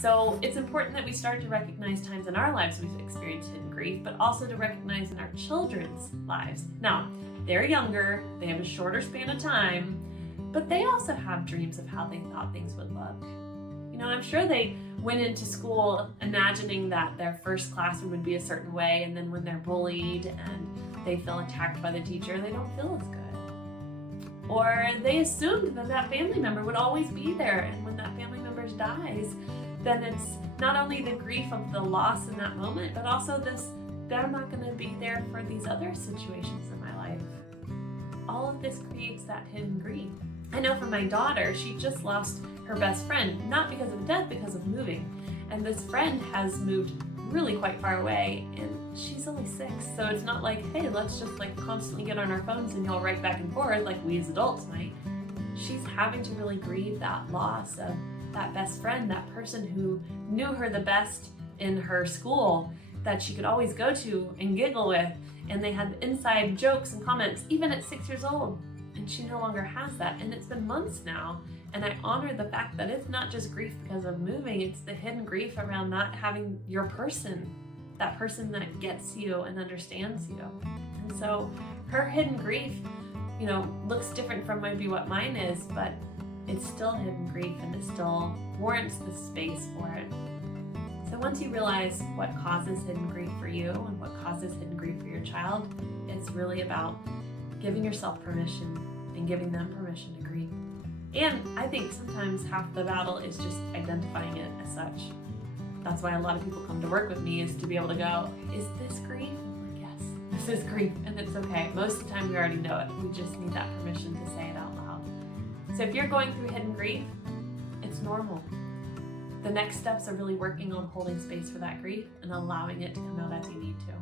So it's important that we start to recognize times in our lives we've experienced hidden grief, but also to recognize in our children's lives. Now, they're younger, they have a shorter span of time, but they also have dreams of how they thought things would look. You know, I'm sure they went into school imagining that their first classroom would be a certain way, and then when they're bullied and they feel attacked by the teacher, they don't feel as good. Or they assumed that that family member would always be there, and when that family member dies, then it's not only the grief of the loss in that moment, but also this, they're not going to be there for these other situations in my life. All of this creates that hidden grief. I know for my daughter, she just lost her best friend, not because of death, because of moving. And this friend has moved really quite far away, and she's only 6, so it's not like, hey, let's just like constantly get on our phones and y'all write back and forth like we as adults might. She's having to really grieve that loss of that best friend, that person who knew her the best in her school, that she could always go to and giggle with, and they had inside jokes and comments even at 6 years old, and she no longer has that. And it's been months now, and I honor the fact that it's not just grief because of moving, it's the hidden grief around not having your person, that person that gets you and understands you. And so her hidden grief, you know, looks different from maybe what mine is, but it's still hidden grief, and it still warrants the space for it. So once you realize what causes hidden grief for you and what causes hidden grief for your child, it's really about giving yourself permission and giving them permission to grieve. And I think sometimes half the battle is just identifying it as such. That's why a lot of people come to work with me, is to be able to go, is this grief? I'm like, yes, this is grief, and it's okay. Most of the time we already know it. We just need that permission to say it out loud. So if you're going through hidden grief, it's normal. The next steps are really working on holding space for that grief and allowing it to come out as you need to.